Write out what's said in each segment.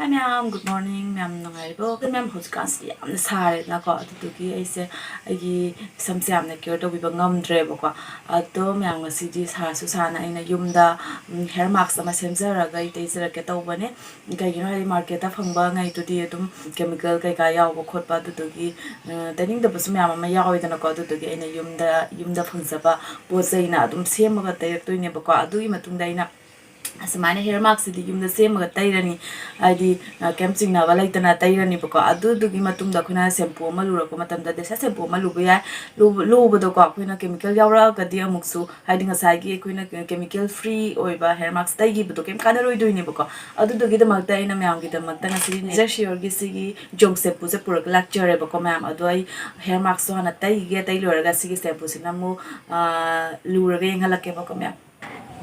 Hi ma'am, good morning. Ma'am nangaibo. Good ma'am hojkas yamna sare na ko atutugi aise agi samse amna cure to biba ngamdre bako. Ado ma'am ngasi sa susana aina yumda hair mask ama semjara ga ite isra ke tawbane. Kai gino hari market ta phangba ngai to di adum chemical kai ka yaw ba khotpa atutugi taning da basu ma'am ama yaw idana ko atutugi aina yumda phangzaba pozaina adum semaga tayek to ne bako adu matungda aina asmane hair mask di yumda semaga tayrani adi camping na wala itana tayrani bako adu dugi matungda khuna shampoo ama lurako matamda desa shampoo ama lubu ya lubu do ko khuna chemical yawra ka di amuksu hadi ngasai gi khuna chemical free oiba hair mask tai gi budo kem kana roi doini bako adu dugi da magta ina myam gi da magta ngasi ni sure gi sigi Jonk shampoo se purak lecture bako myam adu ai hair mask so hana tai gi tai loraga sigi shampoo sinamu luraga yenghalake bako myam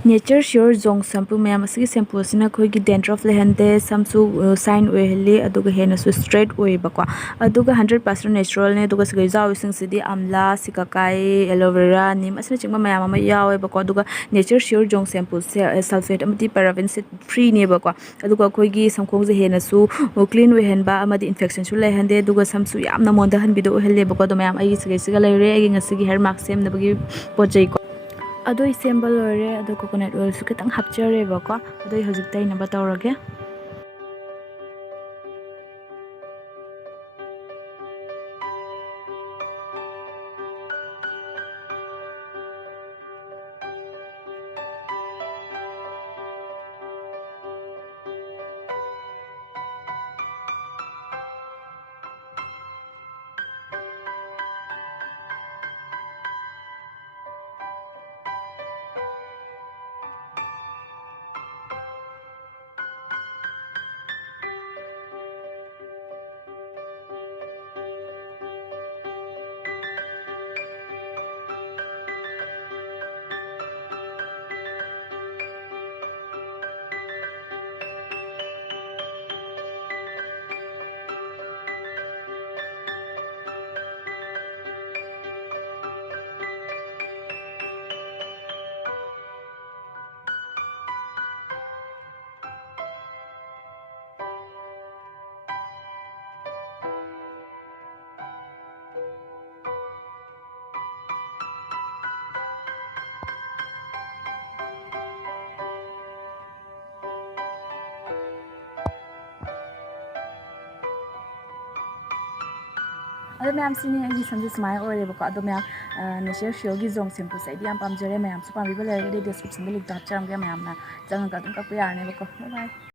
Nature Sure Jonk Shampoo ma'am असगी shampoo सिना कोई की dandruff लेहंदे samsu sign ओए हले अदुगा हेना सु straight ओए बको अदुगा 100% natural ने अदुगा सगे जाव सिंग सिदी आमला सिकाकाई aloe vera नीम असने चिंगमा मैम अमा यावे बको अदुगा Nature Sure Jonk Shampoo से sulfate अमति paraben से free ने बको अदुगा कोई की समखोंग से हेना सु clean ओए हनबा अमति infection सु लेहंदे अदुगा samsu यामना मोंदा हन बिदो हले बको दो मैम आई सगे सिगा लेरे आई ngasi hair mask सेम नबगी पोजै अदो इसेंबल ओरे अदो कोकोनट ऑयल सु खितंग हपचरे बको अदो हजिक तै नबा तौरगे अदो मैम सिने आई समझे स्माइल ओरे बको अदो मैम नेचर श्योर की जोंग शैम्पू से याम पामजरे मैम सु पामिबा लेगे डिस्क्रिप्शन में लिंक तो हपचारमगे मैम ना जंग का तुम का यारने बको बाय बाय